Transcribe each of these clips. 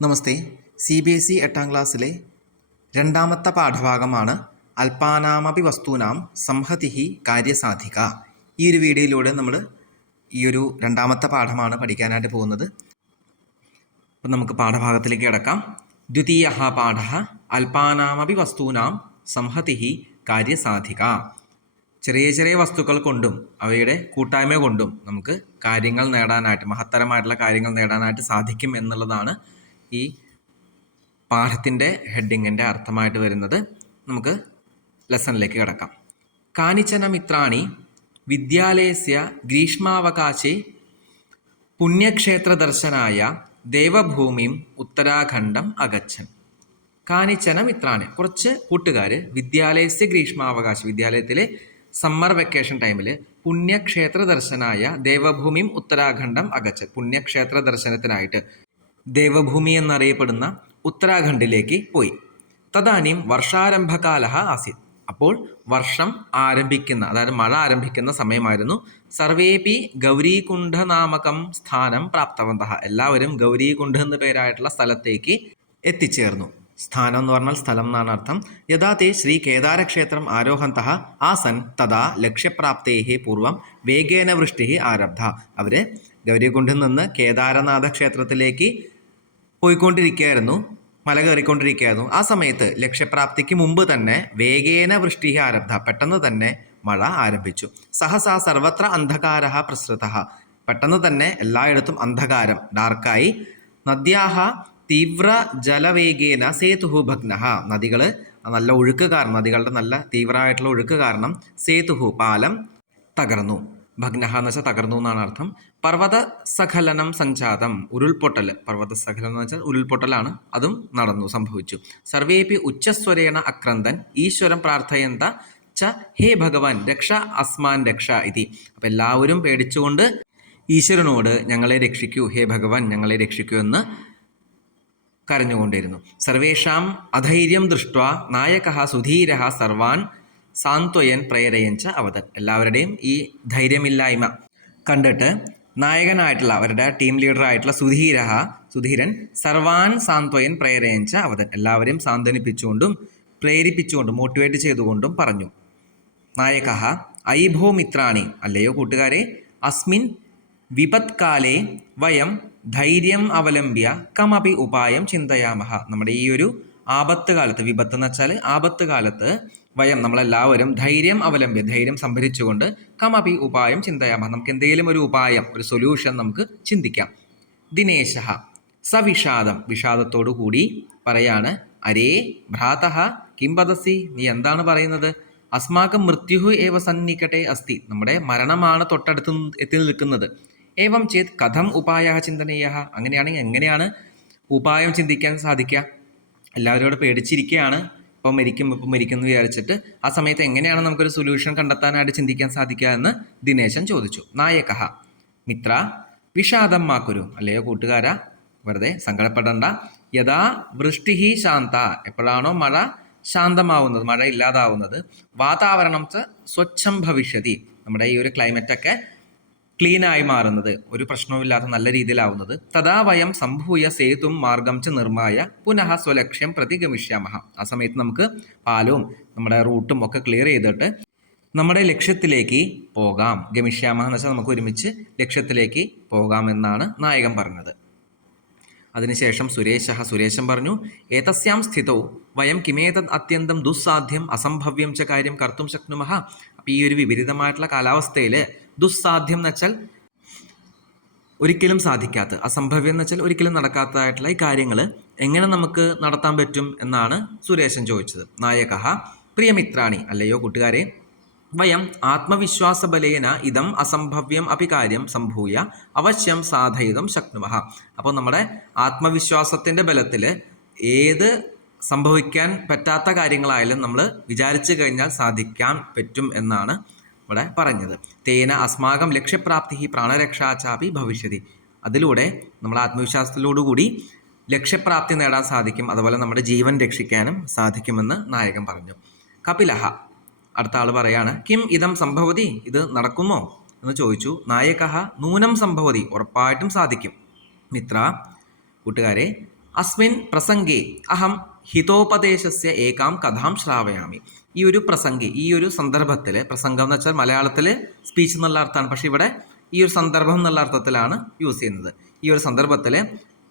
നമസ്തേ. CBSE 8ാം ക്ലാസ്സിലെ രണ്ടാമത്തെ പാഠഭാഗമാണ് അല്പാനാമപി വസ്തൂനാം സംഹതിഹി കാര്യസാധിക. ഈ ഒരു വീഡിയോയിലൂടെ നമ്മൾ ഈ ഒരു രണ്ടാമത്തെ പാഠമാണ് പഠിക്കാനായിട്ട് പോകുന്നത്. അപ്പം നമുക്ക് പാഠഭാഗത്തിലേക്ക് കിടക്കാം. ദ്വിതീയ പാഠ അല്പാനാമപി വസ്തൂനാം സംഹതിഹി കാര്യസാധിക. ചെറിയ ചെറിയ വസ്തുക്കൾ കൊണ്ടും അവയുടെ കൂട്ടായ്മ കൊണ്ടും നമുക്ക് കാര്യങ്ങൾ നേടാനായിട്ട്, മഹത്തരമായിട്ടുള്ള കാര്യങ്ങൾ നേടാനായിട്ട് സാധിക്കും എന്നുള്ളതാണ് ഈ പാഠത്തിൻ്റെ ഹെഡിങ്ങിൻ്റെ അർത്ഥമായിട്ട് വരുന്നത്. നമുക്ക് ലെസണിലേക്ക് കിടക്കാം. കാനിച്ചന മിത്രാണി വിദ്യാലയസ്യ ഗ്രീഷ്മാവകാശേ പുണ്യക്ഷേത്രദർശനായ ദേവഭൂമിം ഉത്തരാഖണ്ഡം അഗച്ഛൻ. കാനിച്ചന മിത്രാണി, കുറച്ച് കൂട്ടുകാർ വിദ്യാലയസ്യ ഗ്രീഷ്മാവകാശം, വിദ്യാലയത്തിലെ സമ്മർ വെക്കേഷൻ ടൈമിൽ പുണ്യക്ഷേത്ര ദർശനായ ദേവഭൂമിം ഉത്തരാഖണ്ഡം അഗച്ഛൻ, പുണ്യക്ഷേത്ര ദർശനത്തിനായിട്ട് ദേവഭൂമി എന്നറിയപ്പെടുന്ന ഉത്തരാഖണ്ഡിലേക്ക് പോയി. തദാനീം വർഷാരംഭകാല ആസീത്, അപ്പോൾ വർഷം ആരംഭിക്കുന്ന, അതായത് മഴ ആരംഭിക്കുന്ന സമയമായിരുന്നു. സർവേപി ഗൗരീകുണ്ഠ നാമകം സ്ഥാനം പ്രാപ്തവന്തഃ, എല്ലാവരും ഗൗരീകുണ്ഠ് എന്ന പേരായിട്ടുള്ള സ്ഥലത്തേക്ക് എത്തിച്ചേർന്നു. സ്ഥാനം എന്ന് പറഞ്ഞാൽ സ്ഥലം എന്നാണ് അർത്ഥം. യഥാ തേ ശ്രീ കേദാരക്ഷേത്രം ആരോഹന്തഃ ആസൻ തഥാ ലക്ഷ്യപ്രാപ്തേഹി പൂർവം വേഗേന വൃഷ്ടി ആരബ്ധ. അവർ ഗൗരീകുണ്ഠിൽ നിന്ന് കേദാരനാഥ ക്ഷേത്രത്തിലേക്ക് പോയിക്കൊണ്ടിരിക്കുകയായിരുന്നു, മല കയറിക്കൊണ്ടിരിക്കുകയായിരുന്നു. ആ സമയത്ത് ലക്ഷ്യപ്രാപ്തിക്ക് മുമ്പ് തന്നെ വേഗേന വൃഷ്ടി ആരബ്ധ, പെട്ടെന്ന് തന്നെ മഴ ആരംഭിച്ചു. സഹസാ സർവത്ര അന്ധകാര പ്രസൃത, പെട്ടെന്ന് തന്നെ എല്ലായിടത്തും അന്ധകാരം, ഡാർക്കായി. നദ്യാഹ തീവ്ര ജലവേഗേന സേതുഹു ഭഗ്നഃ, നദികൾ നല്ല ഒഴുക്ക് കാരണം, നദികളുടെ നല്ല തീവ്രമായിട്ടുള്ള ഒഴുക്ക് കാരണം സേതുഹു പാലം തകർന്നു. ഭഗ്നഃ എന്ന് വെച്ചാൽ തകർന്നു എന്നാണ് അർത്ഥം. പർവ്വത സഖലനം സഞ്ജാതം, ഉരുൾപൊട്ടൽ, പർവ്വത സഖലനം എന്ന് വെച്ചാൽ ഉരുൾപൊട്ടലാണ്, അതും നടന്നു, സംഭവിച്ചു. സർവേപി ഉച്ചസ്വരേണ അക്രന്ദൻ ഈശ്വരം പ്രാർത്ഥയന്ത ച ഹേ ഭഗവാൻ രക്ഷ അസ്മാൻ രക്ഷ ഇതി. അപ്പം എല്ലാവരും പേടിച്ചുകൊണ്ട് ഈശ്വരനോട് ഞങ്ങളെ രക്ഷിക്കൂ, ഹേ ഭഗവാൻ ഞങ്ങളെ രക്ഷിക്കൂ എന്ന് കരഞ്ഞുകൊണ്ടിരുന്നു. സർവേഷാം അധൈര്യം ദൃഷ്ട്വാ നായകഃ സുധീരഃ സർവാൻ സാന്ത്വയൻ പ്രേരയഞ്ച അവതൻ. എല്ലാവരുടെയും ഈ ധൈര്യമില്ലായ്മ കണ്ടിട്ട് നായകനായിട്ടുള്ള, അവരുടെ ടീം ലീഡറായിട്ടുള്ള സുധീരൻ സർവാൻ സാന്ത്വയൻ പ്രേരയഞ്ച അവതൻ, എല്ലാവരെയും സാന്ത്വനിപ്പിച്ചുകൊണ്ടും പ്രേരിപ്പിച്ചുകൊണ്ടും മോട്ടിവേറ്റ് ചെയ്തുകൊണ്ടും പറഞ്ഞു. നായകഃ ഐഭോ മിത്രാണി, അല്ലയോ കൂട്ടുകാരെ, അസ്മിൻ വിപത്കാലേ വയം ധൈര്യം അവലംബ്യ കമപി ഉപായം ചിന്തയാമഹ. നമ്മുടെ ഈ ഒരു ആപത്ത് കാലത്ത്, വിപത്ത് എന്ന് വെച്ചാൽ ആപത്ത് കാലത്ത്, വയം നമ്മളെല്ലാവരും ധൈര്യം അവലംബ്യ, ധൈര്യം സംഭരിച്ചുകൊണ്ട് കമപി ഉപായം ചിന്തയാമഹ, നമുക്ക് എന്തെങ്കിലും ഒരു ഉപായം, ഒരു സൊല്യൂഷൻ നമുക്ക് ചിന്തിക്കാം. ദിനേശ സവിഷാദം, വിഷാദത്തോടു കൂടി പറയാണ്. അരേ ഭ്രാതഃ കിം വദസി, നീ എന്താണ് പറയുന്നത്? അസ്മാകം മൃത്യുഹു ഏവ സന്നികടേ അസ്തി, നമ്മുടെ മരണമാണ് തൊട്ടടുത്ത് എത്തി നിൽക്കുന്നത്. ഏവം ചേത് കഥം ഉപായ ചിന്തനീയ, അങ്ങനെയാണെങ്കിൽ എങ്ങനെയാണ് ഉപായം ചിന്തിക്കാൻ സാധിക്കുക? എല്ലാവരും ഇവിടെ പേടിച്ചിരിക്കുകയാണ്, ഇപ്പം മരിക്കുന്നു വിചാരിച്ചിട്ട്. ആ സമയത്ത് എങ്ങനെയാണ് നമുക്കൊരു സൊല്യൂഷൻ കണ്ടെത്താനായിട്ട് ചിന്തിക്കാൻ സാധിക്കുക എന്ന് ദിനേശൻ ചോദിച്ചു. നായകഃ മിത്ര വിഷാദം മാക്കുരു, അല്ലയോ കൂട്ടുകാരാ വെറുതെ സങ്കടപ്പെടണ്ട. യഥാ വൃഷ്ടി ശാന്ത, എപ്പോഴാണോ മഴ ശാന്തമാവുന്നത്, മഴ ഇല്ലാതാവുന്നത്, വാതാവരണം സ്വച്ഛം ഭവിഷ്യതി, നമ്മുടെ ഈ ഒരു ക്ലൈമറ്റൊക്കെ ക്ലീനായി മാറുന്നത്, ഒരു പ്രശ്നവുമില്ലാത്ത നല്ല രീതിയിലാവുന്നത്. തഥാ വയം സംഭൂയ സേതും മാർഗം ച നിർമ്മായ പുനഃ സ്വലക്ഷ്യം പ്രതി ഗമിഷ്യാമഹ, ആ സമയത്ത് നമുക്ക് പാലവും നമ്മുടെ റൂട്ടും ഒക്കെ ക്ലിയർ ചെയ്തിട്ട് നമ്മുടെ ലക്ഷ്യത്തിലേക്ക് പോകാം. ഗമിഷ്യാമഹ എന്ന് വെച്ചാൽ നമുക്ക് ഒരുമിച്ച് ലക്ഷ്യത്തിലേക്ക് പോകാമെന്നാണ് നായകൻ പറഞ്ഞത്. അതിനുശേഷം സുരേശൻ പറഞ്ഞു, ഏതസ്യാം സ്ഥിതൗ വയം കിമേതത് അത്യന്തം ദുസ്സാധ്യം അസംഭവ്യം ച കാര്യം കർത്തും ശക്നുമഹ. അപ്പം ഈ ഒരു വിപരീതമായിട്ടുള്ള കാലാവസ്ഥയിൽ ദുസ്സാധ്യം എന്ന് വെച്ചാൽ ഒരിക്കലും സാധിക്കാത്ത, അസംഭവ്യം എന്ന് വെച്ചാൽ ഒരിക്കലും നടക്കാത്തതായിട്ടുള്ള ഈ കാര്യങ്ങൾ എങ്ങനെ നമുക്ക് നടത്താൻ പറ്റും എന്നാണ് സുരേശൻ ചോദിച്ചത്. നായകഃ പ്രിയമിത്രാണി, അല്ലയോ കൂട്ടുകാരെ, വയം ആത്മവിശ്വാസബലേന ഇതം അസംഭവ്യം അപി കാര്യം സംഭൂയ അവശ്യം സാധയിതും ശക്നുമഹ. അപ്പോൾ നമ്മുടെ ആത്മവിശ്വാസത്തിൻ്റെ ബലത്തിൽ ഏത് സംഭവിക്കാൻ പറ്റാത്ത കാര്യങ്ങളായാലും നമ്മൾ വിചാരിച്ചു കഴിഞ്ഞാൽ സാധിക്കാൻ പറ്റും എന്നാണ് ഇവിടെ പറഞ്ഞത്. തേന അസ്മാകം ലക്ഷ്യപ്രാപ്തി പ്രാണരക്ഷാചാപി ഭവിഷ്യതി, അതിലൂടെ നമ്മൾ ആത്മവിശ്വാസത്തിലോടുകൂടി ലക്ഷ്യപ്രാപ്തി നേടാൻ സാധിക്കും, അതുപോലെ നമ്മുടെ ജീവൻ രക്ഷിക്കാനും സാധിക്കുമെന്ന് നായകൻ പറഞ്ഞു. കപിലഹ, അടുത്ത ആൾ പറയാണ്, കിം ഇതം സംഭവതി, ഇത് നടക്കുമോ എന്ന് ചോദിച്ചു. നായകഃ നൂനം സംഭവതി, ഉറപ്പായിട്ടും സാധിക്കും. മിത്ര, കൂട്ടുകാരെ, അസ്മിൻ പ്രസംഗേ അഹം ഹിതോപദേശസ്യ ഏകാം കഥാം ശ്രാവയാമി. ഈ ഒരു പ്രസംഗി, ഈ ഒരു സന്ദർഭത്തിൽ, പ്രസംഗം എന്ന് വെച്ചാൽ മലയാളത്തിൽ സ്പീച്ച് എന്നുള്ള അർത്ഥമാണ്, പക്ഷെ ഇവിടെ ഈ ഒരു സന്ദർഭം എന്നുള്ള അർത്ഥത്തിലാണ് യൂസ് ചെയ്യുന്നത്. ഈ ഒരു സന്ദർഭത്തിൽ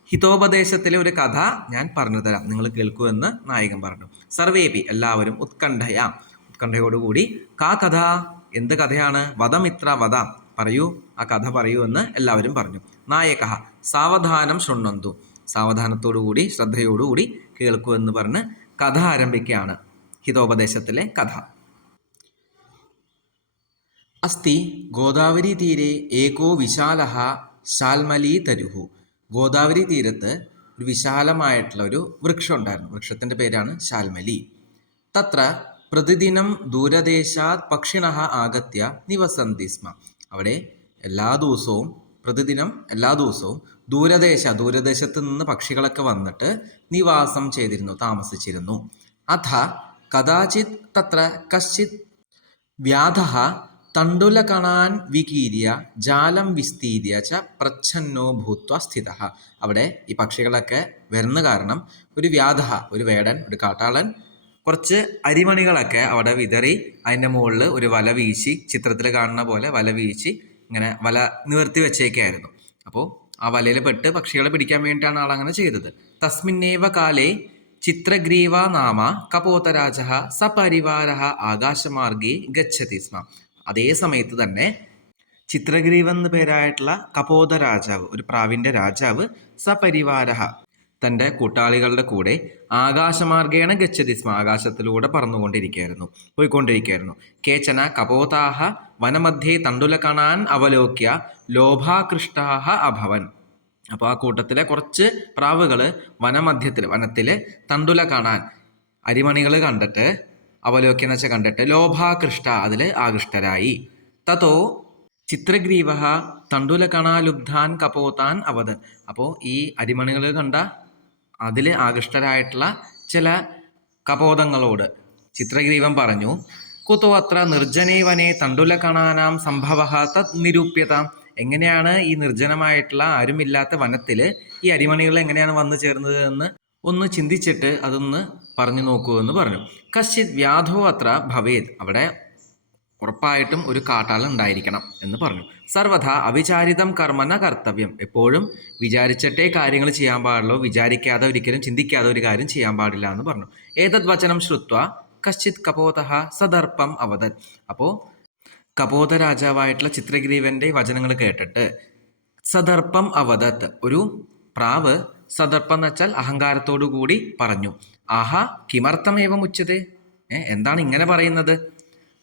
ഹിതോപദേശത്തിലെ ഒരു കഥ ഞാൻ പറഞ്ഞു തരാം, നിങ്ങൾ കേൾക്കൂ എന്ന് നായകൻ പറഞ്ഞു. സർവേപി എല്ലാവരും ഉത്കണ്ഠയോടുകൂടി കാ കഥ എന്ത് കഥയാണ്, വധമിത്ര വധ പറയൂ, ആ കഥ പറയൂ എന്ന് എല്ലാവരും പറഞ്ഞു. നായക സാവധാനം ശൃണ്വന്തു സാവധാനത്തോടുകൂടി ശ്രദ്ധയോടുകൂടി കേൾക്കൂ എന്ന് പറഞ്ഞ് കഥ ആരംഭിക്കുകയാണ്. ഹിതോപദേശത്തിലെ കഥ. അസ്തി ഗോദാവരി തീരെ ഏകോ വിശാലഃ ശാൽമലീ തരുഹു. ഗോദാവരി തീരത്ത് ഒരു വിശാലമായിട്ടുള്ള ഒരു വൃക്ഷം ഉണ്ടായിരുന്നു. വൃക്ഷത്തിൻ്റെ പേരാണ് ശാൽമലി. തത്ര പ്രതിദിനം ദൂരദേശാത് പക്ഷിണഃ ആഗത്യ നിവസന്തി സ്മ. അവിടെ എല്ലാ ദിവസവും ദൂരദേശത്ത് നിന്ന് പക്ഷികളൊക്കെ വന്നിട്ട് നിവാസം ചെയ്തിരുന്നു, താമസിച്ചിരുന്നു. അഥ കഥാചിത് തത്ര കശ്ചിത് വ്യാധഃ തണ്ടുലകണാൻ വികീര്യ ജാലം വിസ്തീര്യ ച പ്രച്ഛന്നോ ഭൂത്വ സ്ഥിതഃ. അവിടെ ഈ പക്ഷികളൊക്കെ വരുന്ന കാരണം ഒരു വ്യാധഃ, ഒരു വേടൻ, ഒരു കാട്ടാളൻ കുറച്ച് അരിമണികളൊക്കെ അവിടെ വിതറി അതിൻ്റെ മുകളിൽ ഒരു വല വീശി, ചിത്രത്തിൽ കാണുന്ന പോലെ വല വീശി ഇങ്ങനെ വല നിവർത്തി വെച്ചേക്കായിരുന്നു. അപ്പോൾ ആ വലയിൽ പെട്ട് പക്ഷികളെ പിടിക്കാൻ വേണ്ടിയിട്ടാണ് ആളങ്ങനെ ചെയ്തത്. തസ്മിന്നേവ കാലേ ചിത്രഗ്രീവ നാമ കപോതരാജ സപരിവാര ആകാശമാർഗേ ഗച്ഛതി സ്മ. അതേ സമയത്ത് തന്നെ ചിത്രഗ്രീവൻ എന്ന പേരായിട്ടുള്ള കപോത രാജാവ്, ഒരു പ്രാവിൻ്റെ രാജാവ്, സപരിവാര തൻ്റെ കൂട്ടാളികളുടെ കൂടെ ആകാശമാർഗേണ ഗച്ഛതി സ്മ ആകാശത്തിലൂടെ പോയിക്കൊണ്ടിരിക്കുകയായിരുന്നു. കേചന കപോതാഹ വനമധ്യേ തണ്ടുലകണാൻ അവലോക്യ ലോഭാകൃഷ്ടാഹ അഭവൻ. അപ്പോൾ ആ കൂട്ടത്തിലെ കുറച്ച് പ്രാവുകൾ വനത്തിൽ തണ്ടുല കാണാൻ, അരിമണികൾ കണ്ടിട്ട്, അവലോക്യം എന്ന് വെച്ചാൽ കണ്ടിട്ട്, ലോഭാകൃഷ്ട അതിൽ ആകൃഷ്ടരായി. തതോ ചിത്രഗ്രീവ തണ്ടുലകണാലുബ്ധാൻ കപോതാൻ അവതൻ. അപ്പോൾ ഈ അരിമണികൾ കണ്ട അതിൽ ആകൃഷ്ടരായിട്ടുള്ള ചില കപോതങ്ങളോട് ചിത്രഗ്രീവൻ പറഞ്ഞു, കുതോ അത്ര നിർജ്ജനേ വനേ തണ്ടുലകണാനാം സംഭവഃ തത് നിരൂപ്യത. എങ്ങനെയാണ് ഈ നിർജ്ജനമായിട്ടുള്ള ആരുമില്ലാത്ത വനത്തിൽ ഈ അരിമണികൾ എങ്ങനെയാണ് വന്നു ചേർന്നത് എന്ന് ഒന്ന് ചിന്തിച്ചിട്ട് അതൊന്ന് പറഞ്ഞു നോക്കൂ എന്ന് പറഞ്ഞു. കശ്ചിത് വ്യാധോ അത്ര ഭവേത്. അവിടെ ഉറപ്പായിട്ടും ഒരു കാട്ടാളൻ ഉണ്ടായിരിക്കണം എന്ന് പറഞ്ഞു. സർവഥ അവിചാരിതം കർമ്മ ന കർത്തവ്യം. എപ്പോഴും വിചാരിച്ചിട്ടേ കാര്യങ്ങൾ ചെയ്യാൻ പാടുള്ളൂ, വിചാരിക്കാതെ ഒരിക്കലും ചിന്തിക്കാതെ ഒരു കാര്യം ചെയ്യാൻ പാടില്ല എന്ന് പറഞ്ഞു. ഏതത് വചനം ശ്രുത്വ കശ്ചിത് കപോതഃ സദർപ്പം അവദൻ. അപ്പോൾ കപോത രാജാവായിട്ടുള്ള ചിത്രഗ്രീവന്റെ വചനങ്ങൾ കേട്ടിട്ട് സദർപ്പം അവദത്ത്, ഒരു പ്രാവ് സദർപ്പം എന്ന് വെച്ചാൽ അഹങ്കാരത്തോടു കൂടി പറഞ്ഞു, ആഹാ കിമർത്ഥമേവം ഉച്ചതേ, എന്താണ് ഇങ്ങനെ പറയുന്നത്?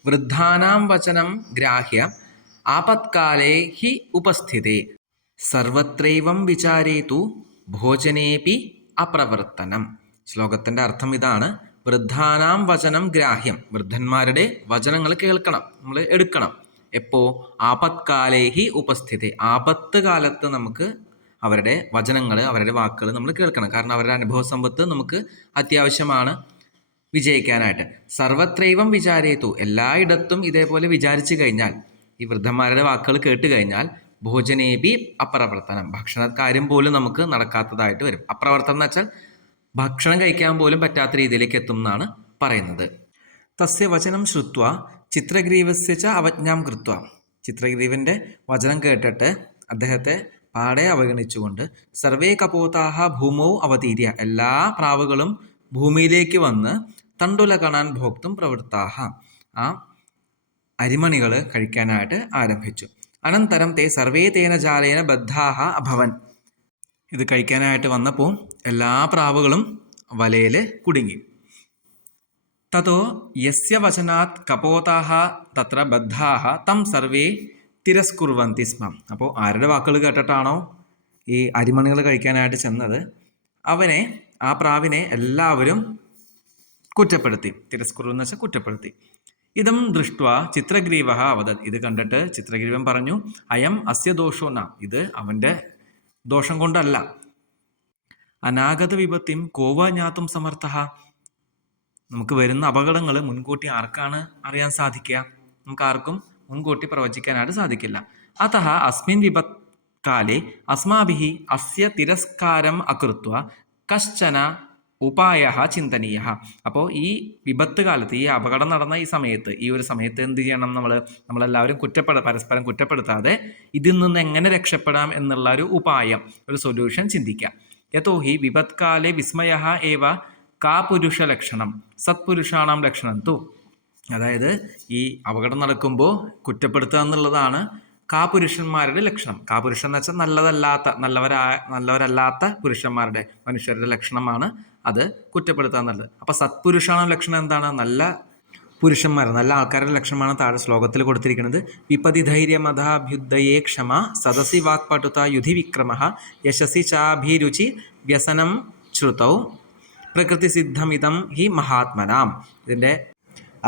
വൃദ്ധാനാം വചനം ഗ്രാഹ്യ ആപത്കാലേ ഹി ഉപസ്ഥിതേ സർവത്രൈവം വിചാരേതു ഭോജനേപി അപ്രവർത്തനം. ശ്ലോകത്തിൻ്റെ അർത്ഥം ഇതാണ്: വൃദ്ധാനാം വചനം ഗ്രാഹ്യം, വൃദ്ധന്മാരുടെ വചനങ്ങൾ കേൾക്കണം, നമ്മൾ എടുക്കണം. എപ്പോ? ആപത്കാലേ ഹി ഉപസ്ഥിതി, ആപത്ത് കാലത്ത് നമുക്ക് അവരുടെ വചനങ്ങൾ, അവരുടെ വാക്കുകൾ നമ്മൾ കേൾക്കണം. കാരണം അവരുടെ അനുഭവ സമ്പത്ത് നമുക്ക് അത്യാവശ്യമാണ് വിജയിക്കാനായിട്ട്. സർവത്രൈവം വിചാരേതു, എല്ലായിടത്തും ഇതേപോലെ വിചാരിച്ചു കഴിഞ്ഞാൽ, ഈ വൃദ്ധന്മാരുടെ വാക്കുകൾ കേട്ട് കഴിഞ്ഞാൽ, ഭോജനേപി അപ്രവർത്തനം, ഭക്ഷണക്കാര്യം പോലും നമുക്ക് നടക്കാത്തതായിട്ട് വരും. അപ്രവർത്തനം എന്ന് വെച്ചാൽ ഭക്ഷണം കഴിക്കാൻ പോലും പറ്റാത്ത രീതിയിലേക്ക് എത്തും എന്നാണ് പറയുന്നത്. തസ്യ വചനം ശ്രുത്വ ചിത്രഗ്രീവസ്യ ച അവജ്ഞാം കൃത്വ. ചിത്രഗ്രീവന്റെ വചനം കേട്ടിട്ട് അദ്ദേഹത്തെ പാടെ അവഗണിച്ചുകൊണ്ട് സർവേ കപോതാഹ ഭൂമൗ അവതീര്യ, എല്ലാ പ്രാവുകളും ഭൂമിയിലേക്ക് വന്ന് തണ്ടുല കാണാൻ ഭോക്തും പ്രവൃത്താഹ, ആ അരിമണികൾ കഴിക്കാനായിട്ട് ആരംഭിച്ചു. അനന്തരം തേ സർവേ തേന ജാലേന ബദ്ധാഹ അഭവൻ. ഇത് കഴിക്കാനായിട്ട് വന്നപ്പോൾ എല്ലാ പ്രാവുകളും വലയിൽ കുടുങ്ങി. തതോ യസ്യ വചനാത് കപോതാഹ തത്ര ബദ്ധാഹ തം സർവേ തിരസ്കുർവന്തി സ്മ. അപ്പോൾ ആരുടെ വാക്കുകൾ കേട്ടിട്ടാണോ ഈ അരിമണികൾ കഴിക്കാനായിട്ട് ചെന്നത്, അവനെ, ആ പ്രാവിനെ എല്ലാവരും കുറ്റപ്പെടുത്തി. തിരസ്കുർവെന്ന് വെച്ചാൽ കുറ്റപ്പെടുത്തി. ഇതം ദൃഷ്ട്വ ചിത്രഗ്രീവ അവദത്. ഇത് കണ്ടിട്ട് ചിത്രഗ്രീവൻ പറഞ്ഞു, അയം അസ്യ ദോഷോ ന, ഇത് അവൻ്റെ ദോഷം കൊണ്ടല്ല. അനാഗത വിപത്തിം കോവ ജ്ഞാതും സമർത്ഥ, നമുക്ക് വരുന്ന അപകടങ്ങൾ മുൻകൂട്ടി ആർക്കാണ് അറിയാൻ സാധിക്കുക? നമുക്ക് ആർക്കും മുൻകൂട്ടി പ്രവചിക്കാനായിട്ട് സാധിക്കില്ല. അതഃ അസ്മിൻ വിപത് കാലേ അസ്മാഭിः അസ്യ തിരസ്കാരം അകൃത്വ കശ്ചന ഉപായ ചിന്തനീയ. അപ്പോൾ ഈ വിപത്ത് കാലത്ത്, ഈ അപകടം നടന്ന ഈ സമയത്ത്, ഈ ഒരു സമയത്ത് എന്ത് ചെയ്യണം? നമ്മളെല്ലാവരും പരസ്പരം കുറ്റപ്പെടുത്താതെ ഇതിൽ നിന്ന് എങ്ങനെ രക്ഷപ്പെടാം എന്നുള്ള ഒരു ഉപായം, ഒരു സൊല്യൂഷൻ ചിന്തിക്കാം. യതോ ഹി വിപത്കാലേ വിസ്മയ ഏവ കാ പുരുഷ ലക്ഷണം സത്പുരുഷാണാം ലക്ഷണം തു. അതായത് ഈ അപകടം നടക്കുമ്പോൾ കുറ്റപ്പെടുത്തുക എന്നുള്ളതാണ് കാപുരുഷന്മാരുടെ ലക്ഷണം. കാപുരുഷൻ എന്ന് വെച്ചാൽ നല്ലവരല്ലാത്ത പുരുഷന്മാരുടെ, മനുഷ്യരുടെ ലക്ഷണമാണ് അത് കുറ്റപ്പെടുത്തുക എന്നുള്ളത്. അപ്പോൾ സത്പുരുഷാണ ലക്ഷണം എന്താണ്? നല്ല പുരുഷന്മാർ, നല്ല ആൾക്കാരുടെ ലക്ഷണമാണ് താഴെ ശ്ലോകത്തിൽ കൊടുത്തിരിക്കുന്നത്. വിപതി ധൈര്യമധാഭ്യുദ്ധയേ ക്ഷമ സദസി വാക്പടുത യുധി വിക്രമ യശസി ചാഭിരുചി വ്യസനം ശ്രുതൗ പ്രകൃതി സിദ്ധമിതം ഹി മഹാത്മനാം. ഇതിൻ്റെ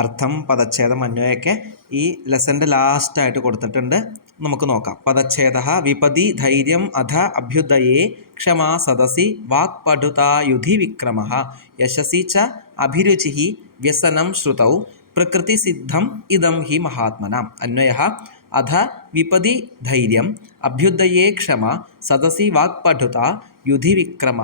അർത്ഥം, പദച്ഛേദം, അന്വയൊക്കെ ഈ ലെസൻ്റെ ലാസ്റ്റായിട്ട് കൊടുത്തിട്ടുണ്ട്. നമുക്ക് നോക്കാം. പദച്ഛേദ വിപതി ധൈര്യം അധ അഭ്യുദയേ ക്ഷമാ സദസി വാക്പടുതാ യുധി വിക്രമ യശസി ച അഭിരുചി വ്യസനം ശ്രുതൗ പ്രകൃതി സിദ്ധം ഇദം ഹി മഹാത്മനാം. അന്വയ അധ വിപതി ധൈര്യം അഭ്യുദയേ ക്ഷമ സദസി വാക്പടുത യുധി വിക്രമ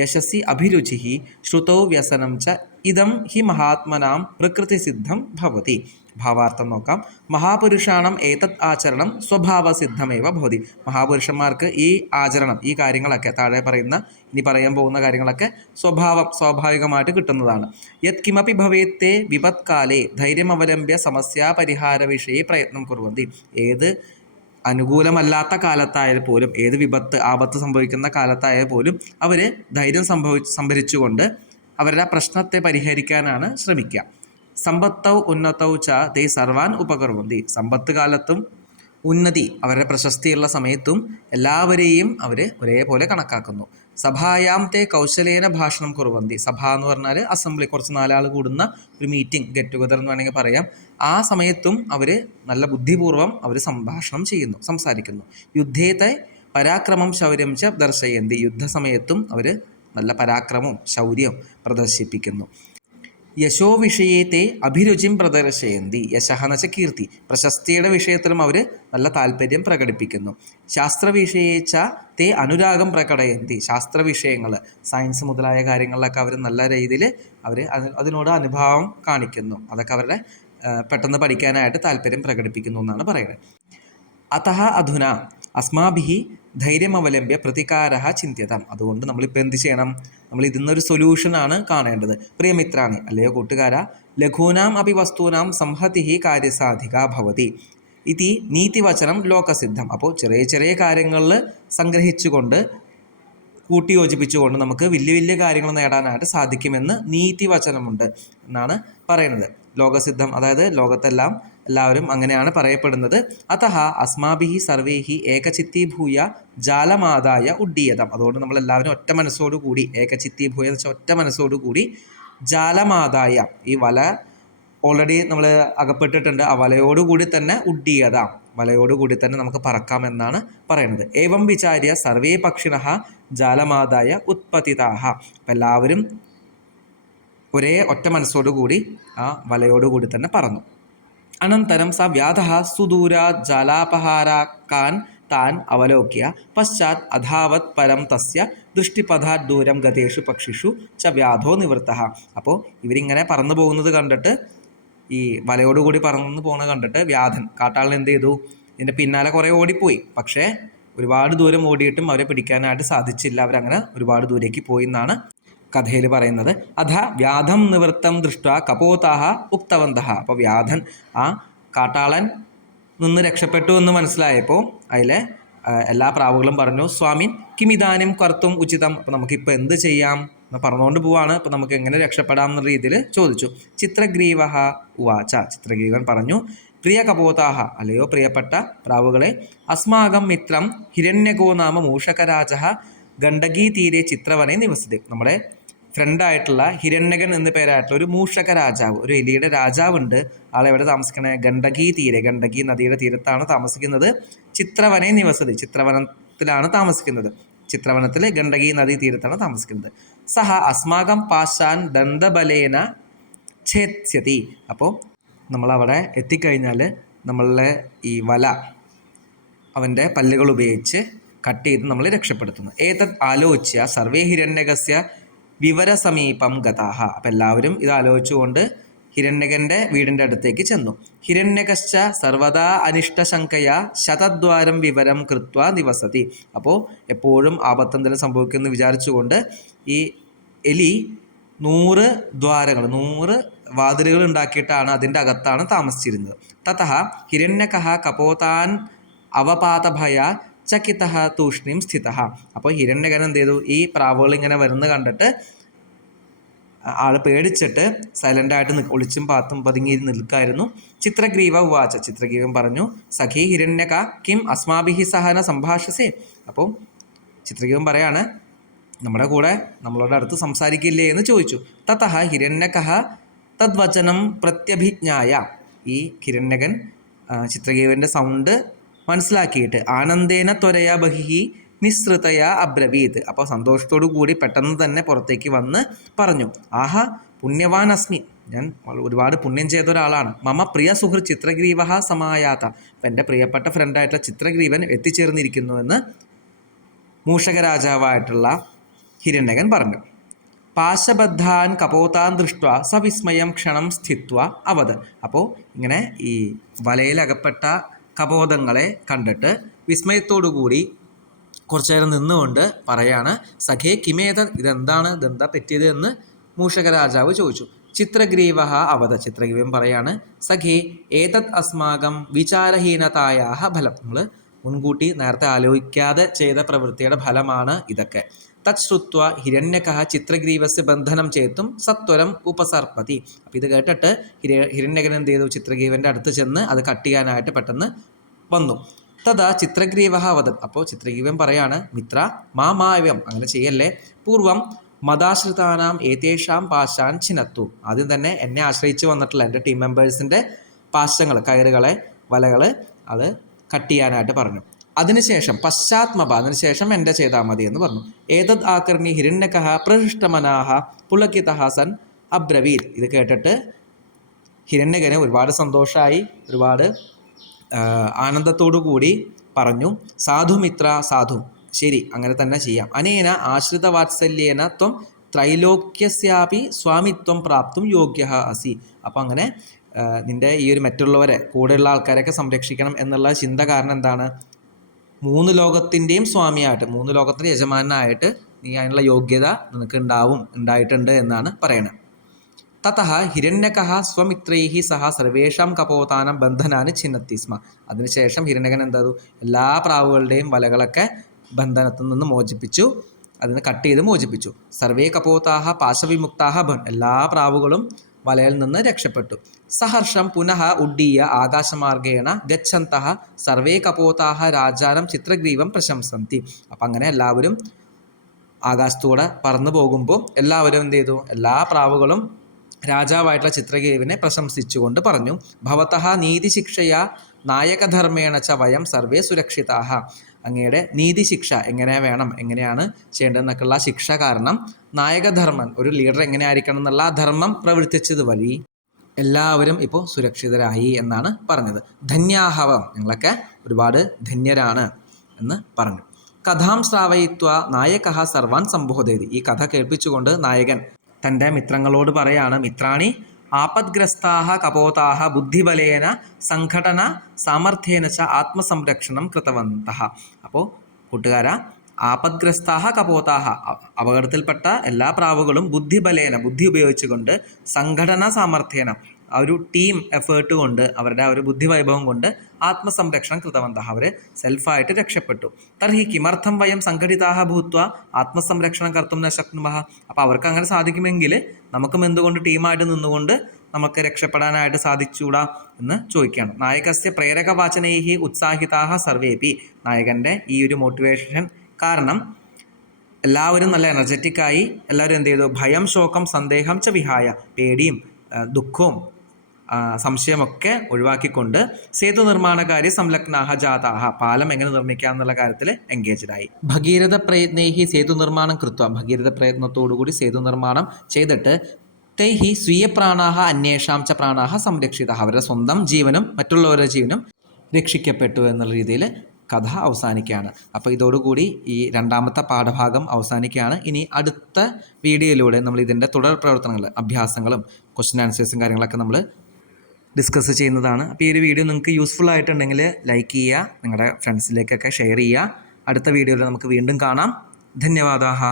യശസി അഭിരുചി ശ്രുതൗ വ്യസനം ച ഇദം ഹി മഹാത്മനാം പ്രകൃതിസിദ്ധം ഭവതി. ഭാവാർത്ഥം നോക്കാം. മഹാപുരുഷാണം ഏതത് ആചരണം സ്വഭാവസിദ്ധമേവ ഭവതി. മഹാപുരുഷന്മാർക്ക് ഈ ആചരണം, ഈ കാര്യങ്ങളൊക്കെ, താഴെ പറയുന്ന, ഇനി പറയാൻ പോകുന്ന കാര്യങ്ങളൊക്കെ സ്വാഭാവികമായിട്ട് കിട്ടുന്നതാണ്. യത് കിമപി ഭവേത്തേ വിപത്കാലേ ധൈര്യമവലംബ്യ സമസ്യാ പരിഹാര വിഷയെ പ്രയത്നം കുർവന്തി. ഏത് അനുകൂലമല്ലാത്ത കാലത്തായാൽ പോലും, ഏത് ആപത്ത് സംഭവിക്കുന്ന കാലത്തായാൽ പോലും അവർ ധൈര്യം സംഭരിച്ചുകൊണ്ട് അവരുടെ പ്രശ്നത്തെ പരിഹരിക്കാനാണ് ശ്രമിക്കുക. സമ്പത്തൗ ഉന്നതൗ ച തേ സർവാൻ ഉപകർവന്തി. സമ്പത്ത് കാലത്തും ഉന്നതി, അവരുടെ പ്രശസ്തിയുള്ള സമയത്തും എല്ലാവരെയും അവർ ഒരേപോലെ കണക്കാക്കുന്നു. സഭായാം തേ കൗശലേന ഭാഷണം കുറുവന്തി. സഭ എന്ന് പറഞ്ഞാൽ അസംബ്ലി, കുറച്ച് നാലാൾ കൂടുന്ന ഒരു മീറ്റിംഗ്, ഗെറ്റ് ടുഗദർ എന്ന് വേണമെങ്കിൽ പറയാം. ആ സമയത്തും അവർ നല്ല ബുദ്ധിപൂർവ്വം അവർ സംസാരിക്കുന്നു. യുദ്ധേത്തെ പരാക്രമം ശൗര്യം ച ദർശയന്തി. യുദ്ധസമയത്തും അവർ നല്ല പരാക്രമവും ശൗര്യവും പ്രദർശിപ്പിക്കുന്നു. യശോ വിഷയത്തെ അഭിരുചിം പ്രദർശയന്തി. യശഃ എന്ന് വെച്ചാൽ കീർത്തി, പ്രശസ്തിയുടെ വിഷയത്തിലും അവർ നല്ല താല്പര്യം പ്രകടിപ്പിക്കുന്നു. ശാസ്ത്രവിഷയേച്ച തേ അനുരാഗം പ്രകടയന്തി. ശാസ്ത്രവിഷയങ്ങൾ, സയൻസ് മുതലായ കാര്യങ്ങളിലൊക്കെ അവർ നല്ല രീതിയിൽ അതിനോട് അനുഭാവം കാണിക്കുന്നു. അതൊക്കെ അവരുടെ പെട്ടെന്ന് പഠിക്കാനായിട്ട് താല്പര്യം പ്രകടിപ്പിക്കുന്നു എന്നാണ് പറയുന്നത്. അതഃ അധുന അസ്മാഭിः ധൈര്യമവലംബ്യ പ്രതികാരഃ ചിന്ത്യതാം. അതുകൊണ്ട് നമ്മളിപ്പോൾ എന്ത് ചെയ്യണം? നമ്മൾ ഇതിന്നൊരു സൊല്യൂഷനാണ് കാണേണ്ടത്. പ്രിയമിത്രാണി, അല്ലയോ കൂട്ടുകാരാ, ലഘൂനാം അപി വസ്തൂനാം സംഹതിഃ കാര്യസാധിക ഭവതി ഇതി നീതിവചനം ലോകസിദ്ധം. അപ്പോൾ ചെറിയ ചെറിയ കാര്യങ്ങളിൽ സംഗ്രഹിച്ചുകൊണ്ട്, കൂട്ടിയോജിപ്പിച്ചുകൊണ്ട് നമുക്ക് വലിയ വലിയ കാര്യങ്ങൾ നേടാനായിട്ട് സാധിക്കുമെന്ന് നീതിവചനമുണ്ട് എന്നാണ് പറയുന്നത്. ലോകസിദ്ധം, അതായത് ലോകത്തെല്ലാം എല്ലാവരും അങ്ങനെയാണ് പറയപ്പെടുന്നത്. അതഃ അസ്മാഭിഹി സർവേഹി ഏകചിത്തീഭൂയ ജാലമാതായ ഉഡ്ഡീയതം. അതുകൊണ്ട് നമ്മളെല്ലാവരും ഒറ്റ മനസ്സോടുകൂടി, ഏകചിത്തീഭൂയ എന്ന് വെച്ചാൽ ഒറ്റ മനസ്സോടുകൂടി, ജാലമാതായ, ഈ വല ഓൾറെഡി നമ്മൾ അകപ്പെട്ടിട്ടുണ്ട്, ആ വലയോടുകൂടി തന്നെ ഉഡ്ഡീയതാം, വലയോടുകൂടി തന്നെ നമുക്ക് പറക്കാമെന്നാണ് പറയുന്നത്. ഏവം വിചാര്യ സർവേ പക്ഷിണഃ ജാലമാതായ ഉത്പതിതാഹ. അപ്പം എല്ലാവരും ഒരേ ഒറ്റ മനസ്സോടുകൂടി ആ വലയോടുകൂടി തന്നെ പറന്നു. അനന്തരം സ വ്യാധഃ സുദൂരാത് ജാലാപഹാരാക്കാൻ താൻ അവലോക്യ പശ്ചാത് അധാവത് പരം തസ്യ ദൃഷ്ടിപഥാത് ദൂരം ഗതേഷു പക്ഷിഷു ച വ്യാധോ നിവൃത്തഃ. അപ്പോൾ ഇവരിങ്ങനെ പറന്നു പോകുന്നത് കണ്ടിട്ട്, ഈ വലയോടുകൂടി പറന്നു പോകുന്നത് കണ്ടിട്ട് വ്യാധൻ, കാട്ടാളൻ എന്ത് ചെയ്തു? ഇതിൻ്റെ പിന്നാലെ കുറേ ഓടിപ്പോയി. പക്ഷേ ഒരുപാട് ദൂരം ഓടിയിട്ടും അവരെ പിടിക്കാനായിട്ട് സാധിച്ചില്ല. അവരങ്ങനെ ഒരുപാട് ദൂരേക്ക് പോയി എന്നാണ് കഥയിൽ പറയുന്നത്. അധ വ്യാധം നിവൃത്തം ദൃഷ്ട കപോതാഹ ഉക്തവന്തഃ. അപ്പോൾ വ്യാധൻ, ആ കാട്ടാളൻ നിന്ന് രക്ഷപ്പെട്ടു എന്ന് മനസ്സിലായപ്പോൾ അതിലെ എല്ലാ പ്രാവുകളും പറഞ്ഞു, സ്വാമിൻ കിമിതാനും കർത്തും ഉചിതം. അപ്പോൾ നമുക്കിപ്പോൾ എന്ത് ചെയ്യാം എന്ന് പറഞ്ഞുകൊണ്ട് പോവാണ്. അപ്പോൾ നമുക്ക് എങ്ങനെ രക്ഷപ്പെടാം എന്ന രീതിയിൽ ചോദിച്ചു. ചിത്രഗ്രീവഃ ഉവാച. ചിത്രഗ്രീവൻ പറഞ്ഞു, പ്രിയ കപോതാഹ, അല്ലയോ പ്രിയപ്പെട്ട പ്രാവുകളെ, അസ്മാകം മിത്രം ഹിരണ്യകോ നാമ മൂഷകരാജഃ ഗണ്ഡകീ തീരെ ചിത്രവനെ നിവസതി. നമ്മുടെ ഫ്രണ്ടായിട്ടുള്ള ഹിരണ്യകൻ എന്ന പേരായിട്ടുള്ള ഒരു മൂഷക രാജാവ്, ഒരു എലിയുടെ രാജാവുണ്ട്. ആളെവിടെ താമസിക്കണേ? ഗണ്ഡകീ തീരെ, ഗണ്ഡകി നദിയുടെ തീരത്താണ് താമസിക്കുന്നത്. ചിത്രവനെ നിവസതി, ചിത്രവനത്തിലാണ് താമസിക്കുന്നത്. ചിത്രവനത്തിൽ ഗണ്ഡകി നദീ തീരത്താണ് താമസിക്കുന്നത്. സഹ അസ്മാകം പാശാൻ ദന്തബലേന ഛേദ്സ്യതി. അപ്പോൾ നമ്മളവിടെ എത്തിക്കഴിഞ്ഞാൽ നമ്മളുടെ ഈ വല അവൻ്റെ പല്ലുകൾ ഉപയോഗിച്ച് കട്ട് ചെയ്ത് നമ്മൾ രക്ഷപ്പെടുത്തുന്നു. ഏതത് ആലോച്യ സർവേ ഹിരണ്യകസ്യ വിവരസമീപം ഗതാഹ. അപ്പം എല്ലാവരും ഇത് ആലോചിച്ചുകൊണ്ട് ഹിരണ്യകൻ്റെ വീടിൻ്റെ അടുത്തേക്ക് ചെന്നു. ഹിരണ്യകശ്ച സർവദാ അനിഷ്ടശങ്കയ ശതദ്വാരം വിവരം കൃത്വ നിവസതി. അപ്പോൾ എപ്പോഴും ആപത്തെന്തെങ്കിലും സംഭവിക്കുമെന്ന് വിചാരിച്ചുകൊണ്ട് ഈ എലി 100 ദ്വാരങ്ങൾ 100 വാതിലുകൾ ഉണ്ടാക്കിയിട്ടാണ് അതിൻ്റെ അകത്താണ് താമസിച്ചിരുന്നത്. തതഃ ഹിരണ്യകഃ കപോതാൻ അവപാതഭയ ചകിതഃ തൂഷ്ണീം സ്ഥിതഃ. അപ്പോൾ ഹിരണ്യകൻ എന്ത് ചെയ്തു, ഈ പ്രാവുകൾ ഇങ്ങനെ വരുന്നത് കണ്ടിട്ട് ആൾ പേടിച്ചിട്ട് സൈലൻ്റായിട്ട് ഒളിച്ചും പാത്തും പതുങ്ങി നിൽക്കായിരുന്നു. ചിത്രഗ്രീവ ഉവാച. ചിത്രഗ്രീവൻ പറഞ്ഞു, സഖി ഹിരണ്യക കിം അസ്മാഭിഹി സഹന സംഭാഷസേ. അപ്പോൾ ചിത്രഗ്രീവൻ പറയാണ്, നമ്മുടെ കൂടെ നമ്മളോട് അടുത്ത് സംസാരിക്കില്ലേ എന്ന് ചോദിച്ചു. തതഃ ഹിരണ്യകഃ തദ്വചനം പ്രത്യഭിജ്ഞായ. ഈ ഹിരണ്യകൻ ചിത്രഗ്രീവൻ്റെ സൗണ്ട് മനസ്സിലാക്കിയിട്ട് ആനന്ദേന ത്വരയ ബഹിഹി നിസ്സൃതയ അബ്രവീത്. അപ്പോൾ സന്തോഷത്തോടു കൂടി പെട്ടെന്ന് തന്നെ പുറത്തേക്ക് വന്ന് പറഞ്ഞു, ആഹ പുണ്യവാൻ അസ്മി, ഞാൻ ഒരുപാട് പുണ്യം ചെയ്ത ഒരാളാണ്. മമ പ്രിയ സുഹൃത്ത് ചിത്രഗ്രീവ സമായാത. അപ്പം എൻ്റെ പ്രിയപ്പെട്ട ഫ്രണ്ടായിട്ടുള്ള ചിത്രഗ്രീവൻ എത്തിച്ചേർന്നിരിക്കുന്നുവെന്ന് മൂഷകരാജാവായിട്ടുള്ള ഹിരണ്യകൻ പറഞ്ഞു. പാശബദ്ധാൻ കപോതാൻ ദൃഷ്ട്വ സവിസ്മയം ക്ഷണം സ്ഥിത്വ അവത്. അപ്പോൾ ഇങ്ങനെ ഈ വലയിലകപ്പെട്ട കപോതങ്ങളെ കണ്ടിട്ട് വിസ്മയത്തോടു കൂടി കുറച്ചു നേരം നിന്നുകൊണ്ട് പറയാണ്, സഖേ കിമേത, ഇതെന്താ പറ്റിയത് എന്ന് മൂഷകരാജാവ് ചോദിച്ചു. ചിത്രഗ്രീവ അവത. ചിത്രഗ്രീവൻ പറയാണ്, സഖേ ഏതത് അസ്മാകം വിചാരഹീനതായാഹ ഫലം. നമ്മൾ മുൻകൂട്ടി നേരത്തെ ആലോചിക്കാതെ ചെയ്ത പ്രവൃത്തിയുടെ ഫലമാണ് ഇതൊക്കെ. തത് ശ്രുത്വ ഹിരണ്യകഃ ചിത്രഗ്രീവസ്യ ബന്ധനം ചേത്തും സത്വരം ഉപസർപ്പതി. അപ്പോൾ ഇത് കേട്ടിട്ട് ഹിരണ്യകൻ എന്ത് ചെയ്തു, ചിത്രഗ്രീവൻ്റെ അടുത്ത് ചെന്ന് അത് കട്ട് ചെയ്യാനായിട്ട് പെട്ടെന്ന് വന്നു. തഥാ ചിത്രഗ്രീവ വദത്. അപ്പോൾ ചിത്രഗ്രീവൻ പറയാണ്, മിത്ര മാമാവ്യം, അങ്ങനെ ചെയ്യല്ലേ. പൂർവം മതാശ്രിതാനാം ഏതേഷാം പാശാൻ ചിനത്തു. ആദ്യം തന്നെ എന്നെ ആശ്രയിച്ച് വന്നിട്ടുള്ള എൻ്റെ ടീം മെമ്പേഴ്സിൻ്റെ പാശങ്ങൾ, കയറുകളെ, വലകൾ അത് കട്ട് ചെയ്യാനായിട്ട് പറഞ്ഞു. അതിനുശേഷം പശ്ചാത്മപ, അതിനുശേഷം എൻ്റെ ചെയ്താൽ മതി എന്ന് പറഞ്ഞു. ഏതത് ആകർണി ഹിരണ്യകഃ പ്രഹൃഷ്ടമനാഹ പുളകിതഃ സൻ അബ്രവീത്. ഇത് കേട്ടിട്ട് ഹിരണ്യകന് ഒരുപാട് സന്തോഷമായി, ഒരുപാട് ആനന്ദത്തോടു കൂടി പറഞ്ഞു, സാധുമിത്ര സാധു, ശരി അങ്ങനെ തന്നെ ചെയ്യാം. അനേന ആശ്രിത വാത്സല്യേന ത്വം ത്രൈലോക്യസ്യാപി സ്വാമിത്വം പ്രാപ്തും യോഗ്യഃ അസി. അപ്പം അങ്ങനെ നിൻ്റെ ഈ ഒരു മറ്റുള്ളവരെ, കൂടെയുള്ള ആൾക്കാരെയൊക്കെ സംരക്ഷിക്കണം എന്നുള്ള ചിന്ത കാരണം എന്താണ്, 3 ലോകത്തിൻ്റെയും സ്വാമിയായിട്ട്, 3 ലോകത്തിൻ്റെ യജമാനായിട്ട് നീ അതിനുള്ള യോഗ്യത നിനക്ക് ഉണ്ടായിട്ടുണ്ട് എന്നാണ് പറയണത്. തതഃ ഹിരണ്യകഃ സ്വമിത്രൈഃ സഹ സർവേഷാം കപോതാനം ബന്ധനാന് ഛിന്നത്തി സ്മ. അതിനുശേഷം ഹിരണ്യകൻ എന്താതു, എല്ലാ പ്രാവുകളുടെയും വലകളൊക്കെ ബന്ധനത്തിൽ നിന്ന് മോചിപ്പിച്ചു, അതിന് കട്ട് ചെയ്ത് മോചിപ്പിച്ചു. സർവേ കപോതാഹ പാശവിമുക്താഹ ഭൻ. എല്ലാ പ്രാവുകളും വലയിൽ നിന്ന് രക്ഷപ്പെട്ടു. സഹർഷം പുനഃ ഉഡ്ഡീയ ആകാശമാർഗേണ ഗച്ഛന്തഃ സർവേ കപോതാഹ രാജാനം ചിത്രഗ്രീവം പ്രശംസന്തി. അപ്പം അങ്ങനെ എല്ലാവരും ആകാശത്തൂടെ പറന്നു പോകുമ്പോൾ എല്ലാവരും എന്ത് ചെയ്തു, എല്ലാ പ്രാവുകളും രാജാവായിട്ടുള്ള ചിത്രഗ്രീവനെ പ്രശംസിച്ചുകൊണ്ട് പറഞ്ഞു, ഭവതഃ നീതിശിക്ഷയാ നായകധർമ്മേണ ച വയം സർവേ സുരക്ഷിതാഹ. അങ്ങയുടെ നീതിശിക്ഷ എങ്ങനെയാണ് ചെയ്യേണ്ടതെന്നൊക്കെയുള്ള ശിക്ഷ കാരണം നായകധർമ്മൻ, ഒരു ലീഡർ എങ്ങനെയായിരിക്കണം എന്നുള്ള ആ ധർമ്മം പ്രവർത്തിച്ചത് വഴി എല്ലാവരും ഇപ്പോൾ സുരക്ഷിതരായി എന്നാണ് പറഞ്ഞത്. ധന്യാഹവം, ഞങ്ങളൊക്കെ ഒരുപാട് ധന്യരാണ് എന്ന് പറഞ്ഞു. കഥാം ശ്രാവയിത്വ നായകഃ സർവാൻ സംബോധയതി. ഈ കഥ കേൾപ്പിച്ചുകൊണ്ട് നായകൻ തൻ്റെ മിത്രങ്ങളോട് പറയാണ്, മിത്രാണി ആപദ്ഗ്രസ്താഹ കപോതാഹ ബുദ്ധിബലേന സംഘടന സാമർഥ്യേന ച ആത്മസംരക്ഷണം കൃതവന്തഃ. അപ്പോൾ കൂട്ടുകാരാ, ആപദ്ഗ്രസ്താഹ കപോതാഹ, അപകടത്തിൽപ്പെട്ട എല്ലാ പ്രാവുകളും ബുദ്ധിബലേന, ബുദ്ധി ഉപയോഗിച്ചുകൊണ്ട്, സംഘടനാ സാമർഥ്യേന, ആ ഒരു ടീം എഫേർട്ട് കൊണ്ട്, അവരുടെ ആ ഒരു ബുദ്ധിവൈഭവം കൊണ്ട് ആത്മസംരക്ഷണം കൃതവന്തഃ, അവർ സെൽഫായിട്ട് രക്ഷപ്പെട്ടു. തർഹി കിമർത്ഥം വയം സംഘടിതാഹ ഭൂത്വ ആത്മസംരക്ഷണം കർത്തും ന ശക്നുമഃ. അപ്പോൾ അവർക്ക് അങ്ങനെ സാധിക്കുമെങ്കിൽ നമുക്കും എന്തുകൊണ്ട് ടീമായിട്ട് നിന്നുകൊണ്ട് നമുക്ക് രക്ഷപ്പെടാനായിട്ട് സാധിച്ചുകൂടാ എന്ന് ചോദിക്കുകയാണ്. നായകസ്യ പ്രേരകവാചനൈഹി ഉത്സാഹിതാഹ സർവേപി. നായകൻ്റെ ഈ ഒരു മോട്ടിവേഷൻ കാരണം എല്ലാവരും നല്ല എനർജറ്റിക്കായി, എല്ലാവരും എന്ത് ചെയ്തു, ഭയം ശോകം സന്ദേഹം ച വിഹായ, പേടിയും ദുഃഖവും സംശയമൊക്കെ ഒഴിവാക്കിക്കൊണ്ട് സേതു നിർമ്മാണകാരി സംലഗ്നാഹ ജാതാഹ, പാലം എങ്ങനെ നിർമ്മിക്കാം എന്നുള്ള കാര്യത്തിൽ എൻഗേജ്ഡായി. ഭഗീരഥ പ്രയത്നൈഹി സേതു നിർമ്മാണം കൃത്വ. ഭഗീരഥ പ്രയത്നത്തോടുകൂടി സേതു നിർമ്മാണം ചെയ്തിട്ട് തൈഹി സ്വീയ പ്രാണാഹ അന്വേഷാം ച പ്രാണാഹ സംരക്ഷിത. അവരുടെ സ്വന്തം ജീവനും മറ്റുള്ളവരുടെ ജീവനും രക്ഷിക്കപ്പെട്ടു എന്നുള്ള രീതിയിൽ കഥ അവസാനിക്കുകയാണ്. അപ്പോൾ ഇതോടുകൂടി ഈ രണ്ടാമത്തെ പാഠഭാഗം അവസാനിക്കുകയാണ്. ഇനി അടുത്ത വീഡിയോയിലൂടെ നമ്മൾ ഇതിൻ്റെ തുടർ പ്രവർത്തനങ്ങൾ, അഭ്യാസങ്ങളും ക്വസ്റ്റ്യൻ ആൻസേഴ്സും കാര്യങ്ങളൊക്കെ നമ്മൾ ഡിസ്കസ് ചെയ്യുന്നതാണ്. അപ്പോൾ ഈ ഒരു വീഡിയോ നിങ്ങൾക്ക് യൂസ്ഫുൾ ആയിട്ടുണ്ടെങ്കിൽ ലൈക്ക് ചെയ്യുക, നിങ്ങളുടെ ഫ്രണ്ട്സിലേക്കൊക്കെ ഷെയർ ചെയ്യുക. അടുത്ത വീഡിയോയിൽ നമുക്ക് വീണ്ടും കാണാം. ധന്യവാദാഹ.